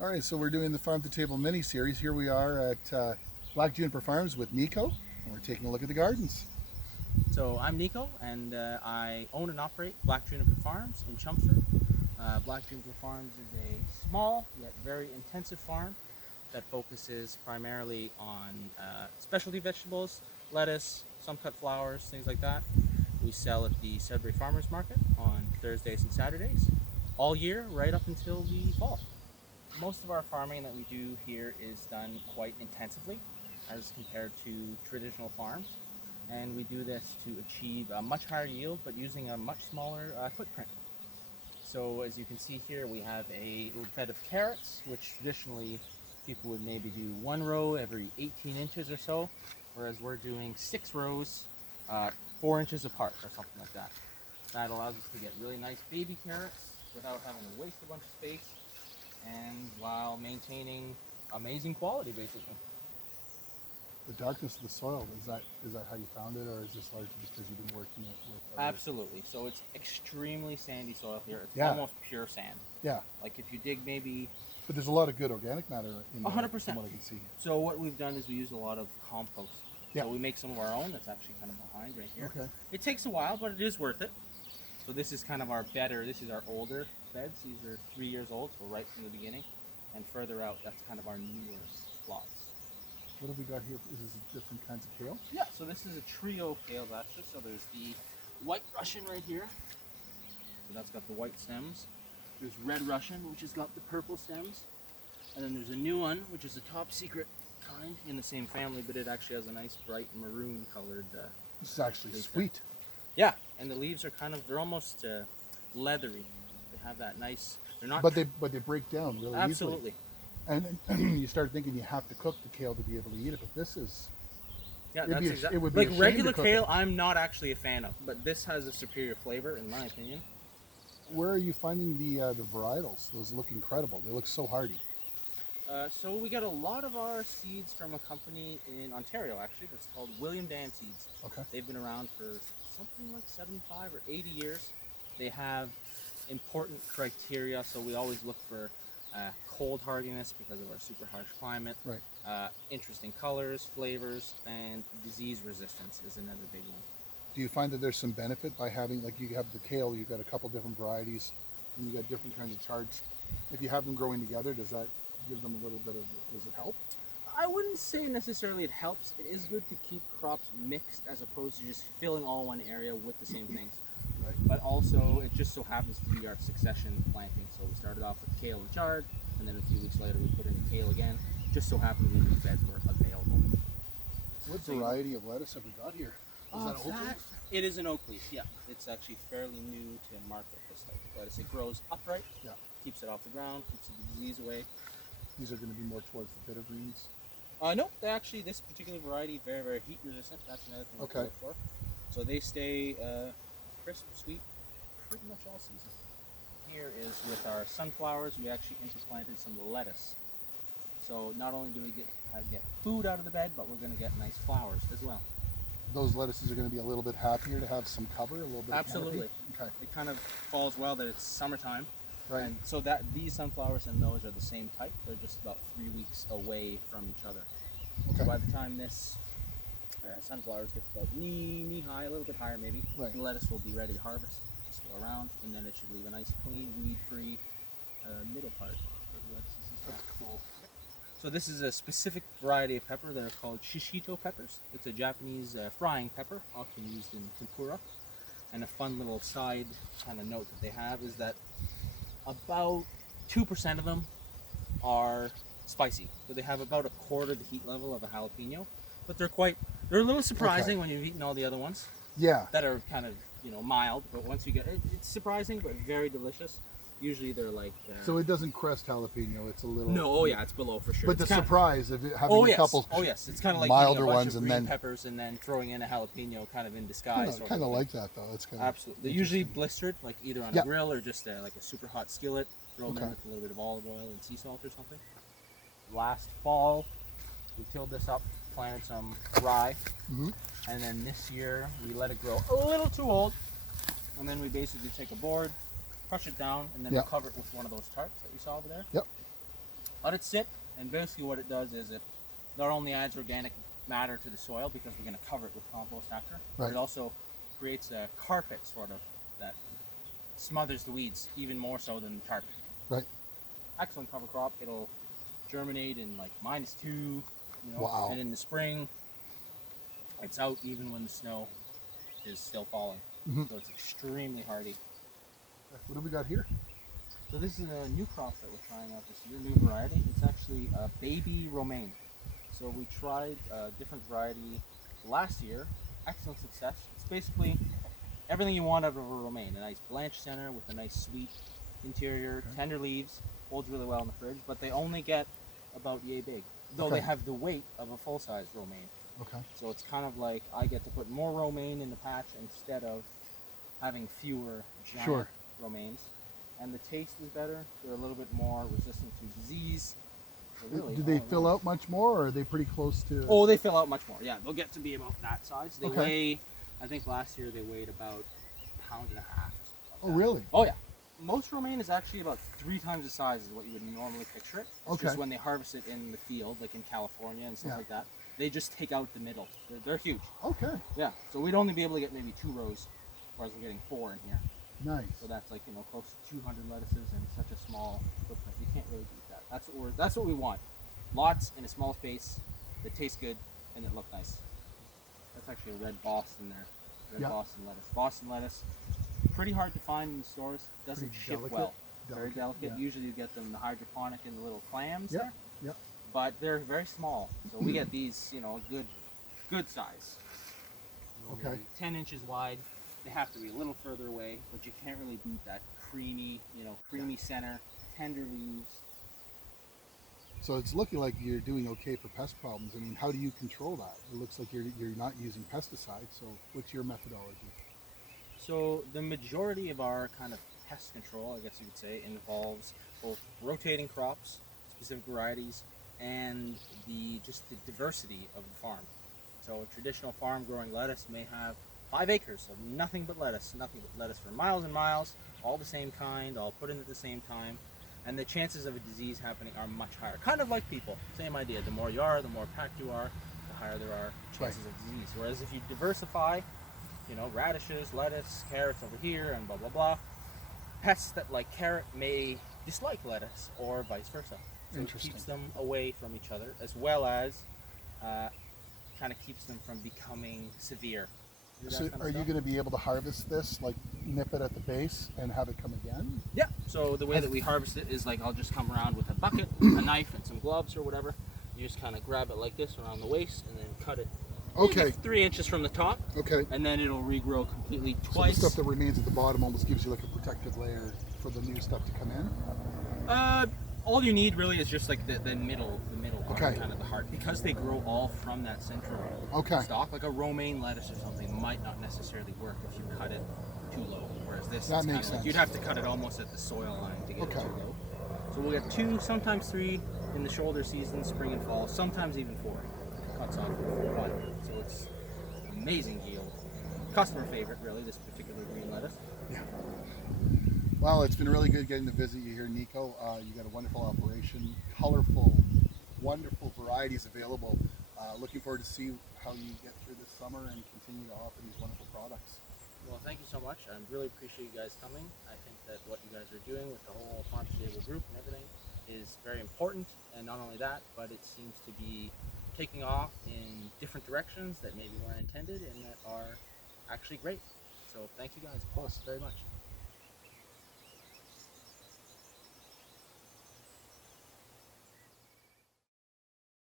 All right, so we're doing the Farm to Table mini series. Here we are at Black Juniper Farms with Niko, and we're taking a look at the gardens. So I'm Niko, and I own and operate Black Juniper Farms in Chelmsford. Black Juniper Farms is a small yet very intensive farm that focuses primarily on specialty vegetables, lettuce, some cut flowers, things like that. We sell at the Sudbury Market on Thursdays and Saturdays, all year right up until the fall. Most of our farming that we do here is done quite intensively as compared to traditional farms, and we do this to achieve a much higher yield but using a much smaller footprint. So as you can see here, we have a little bed of carrots, which traditionally people would maybe do one row every 18 inches or so, whereas we're doing 6 rows 4 inches apart or something like that. That allows us to get really nice baby carrots without having to waste a bunch of space, and while maintaining amazing quality, basically. The darkness of the soil, is that how you found it, or is this largely because you've been working it with others? Absolutely. So it's extremely sandy soil here. It's Yeah. almost pure sand. Yeah, Like if you dig maybe but there's a lot of good organic matter in there 100%. from what I can see. So what we've done is we use a lot of compost. Yeah. So we make some of our own. That's actually kind of behind right here. Okay. It takes a while, but it is worth it. So this is kind of our better. This is our older beds. These are 3 years old, so right from the beginning. And further out, that's kind of our newer plots. What have we got here? Is this different kinds of kale? Yeah. So this is a trio of kales actually. So there's the white Russian right here. So that's got the white stems. There's red Russian, which has got the purple stems. And then there's a new one, which is a top secret kind in the same family, but it actually has a nice bright maroon colored. This is actually leaf. sweet. Yeah, and the leaves are they're almost leathery. They have that nice. They're not. But they break down really absolutely. easily. And you start thinking you have to cook the kale to be able to eat it, but this is. Yeah, It'd that's be a- exactly. it would be Like a shame regular to cook kale, it. I'm not actually a fan of, but this has a superior flavor in my opinion. Where are you finding the varietals? Those look incredible. They look so hardy. So we get a lot of our seeds from a company in Ontario actually that's called William Dan Seeds. Okay. They've been around for something like 75 or 80 years. They have important criteria, so we always look for cold hardiness because of our super harsh climate. Right. Interesting colors, flavors, and disease resistance is another big one. Do you find that there's some benefit by having, like you have the kale, you've got a couple different varieties, and you got different kinds of charge. If you have them growing together, does that give them a little bit of, does it help? I wouldn't say necessarily it helps. It is good to keep crops mixed as opposed to just filling all one area with the same things. Right. But also, it just so happens to be our succession planting. So we started off with kale and chard, and then a few weeks later we put in kale again. Just so happened these beds were available. What So you- variety of lettuce have we got here? Is that a whole that- It is an oak leaf, yeah. It's actually fairly new to market, this type of lettuce. It grows upright, Yeah. keeps it off the ground, keeps the disease away. These are going to be more towards the bitter greens. No, they actually, this particular variety, very, very heat resistant. That's another thing Okay. to look for. So they stay crisp, sweet, pretty much all season. Here is with our sunflowers, we actually interplanted some lettuce. So not only do we get food out of the bed, but we're going to get nice flowers as well. Those lettuces are going to be a little bit happier to have some cover, a little bit Absolutely. of canopy. It kind of falls well that it's summertime. Okay, right. And so that these sunflowers and those are the same type. They're just about 3 weeks away from each other. So Okay. by the time this sunflowers gets about knee high, a little bit higher maybe, Right. the lettuce will be ready to harvest. Just go around, and then it should leave a nice, clean, weed-free middle part for the lettuces as well. That's cool. So this is a specific variety of pepper. They're called shishito peppers. It's a Japanese frying pepper, often used in tempura. And a fun little side kind of note that they have is that about 2% of them are spicy. So they have about a quarter the heat level of a jalapeno. But they're a little surprising Okay. when you've eaten all the other ones Yeah. that are kind of, mild. But once you get it, it's surprising but very delicious. Usually they're like... So it doesn't crest jalapeno. It's a little. no, oh yeah, it's below for sure. But It's the kinda- surprise of it having Oh a yes, couple. oh yes. It's kind of like milder eating a bunch ones of and green then- peppers and then throwing in a jalapeno kind of in disguise. Kind of like that though. It's kind of Absolutely. They're usually blistered, like either on Yeah. a grill or just like a super hot skillet. Throw them Okay. in with a little bit of olive oil and sea salt or something. Last fall, we tilled this up, planted some rye, Mhm. and then this year we let it grow a little too old, and then we basically take a board, crush it down, and then Yeah. cover it with one of those tarps that you saw over there. Yep. Let it sit, and basically what it does is it not only adds organic matter to the soil because we're going to cover it with compost after, but Right. it also creates a carpet sort of that smothers the weeds even more so than the tarp. Right. Excellent cover crop. It'll germinate in like -2, you know, Wow. and in the spring it's out even when the snow is still falling. Mhm. So it's extremely hardy. What do we got here? So this is a new crop that we're trying out this year, new variety. It's actually a baby romaine. So we tried a different variety last year, excellent success. It's basically everything you want out of a romaine. A nice blanched center with a nice sweet interior, Okay. tender leaves, holds really well in the fridge, but they only get about yay big. Though Okay. they have the weight of a full-size romaine. Okay. So it's kind of like I get to put more romaine in the patch instead of having fewer giant Sure. romaines. And the taste is better. They're a little bit more resistant to disease. So really, Do they all in fill all- out much more, or are they pretty close to? Oh, they fill out much more. Yeah, they'll get to be about that size. They Okay. weigh, I think last year they weighed about 1.5 pounds or something like Oh, that. really? Oh yeah. Most romaine is actually about 3 times the size as what you would normally picture it. It's Okay. just when they harvest it in the field, like in California and stuff Yeah. like that, they just take out the middle. They're huge. Okay. Yeah. So we'd only be able to get maybe 2 rows, whereas we're getting 4 in here. Nice. So that's like, you know, close to 200 lettuces in such a small footprint. You can't really beat that. That's what we want. Lots in a small space that taste good and that look nice. That's actually a red Boston there. Red Yeah. Boston lettuce. Boston lettuce, pretty hard to find in the stores. Doesn't Pretty ship delicate. well. Very delicate. Yeah. Usually you get them in the hydroponic in the little clams Yep. there. Yep. But they're very small. So we get these, you know, good size. Okay. 10 inches wide. They have to be a little further away, but you can't really beat that creamy, you know, creamy center, tender leaves. So it's looking like you're doing okay for pest problems. I mean, how do you control that? It looks like you're not using pesticides. So what's your methodology? So the majority of our kind of pest control, I guess you could say, involves both rotating crops, specific varieties, and just the diversity of the farm. So a traditional farm growing lettuce may have 5 acres of nothing but lettuce for miles and miles, all the same kind, all put in at the same time, and the chances of a disease happening are much higher. Kind of like people, same idea. The more you are, the more packed you are, the higher there are chances of disease. Whereas if you diversify, you know, radishes, lettuce, carrots over here, and blah blah blah, pests that like carrot may dislike lettuce, or vice versa. So it Interesting. keeps them away from each other, as well as kind of keeps them from becoming severe. That So kind of are you stuff. going to be able to harvest this, like nip it at the base and have it come again? Yeah. So the way that we harvest it is like I'll just come around with a bucket, a knife, and some gloves or whatever. You just kind of grab it like this around the waist and then cut it. Okay. maybe 3 inches from the top, Okay. and then it'll regrow completely So the twice. stuff that remains at the bottom almost gives you like a protective layer for the new stuff to come in? All you need really is just like the middle part, Okay. kind of the heart, because they grow all from that central Okay. stalk. Like a romaine lettuce or something might not necessarily work if you cut it too low. Whereas this, That it's makes kind of like sense. you'd have to cut it almost at the soil line to get Okay. it too low. So we'll get 2, sometimes 3 in the shoulder season, spring and fall, sometimes even 4 cuts off one. So it's amazing yield. Customer favorite, really, this particular green lettuce. Well, it's been really good getting to visit you here, Niko. You got a wonderful operation, colorful, wonderful varieties available. Looking forward to see how you get through this summer and continue to offer these wonderful products. Well, thank you so much. I really appreciate you guys coming. I think that what you guys are doing with the whole Farm to Table group and everything is very important. And not only that, but it seems to be taking off in different directions that maybe weren't intended and that are actually great. So thank you guys both very much.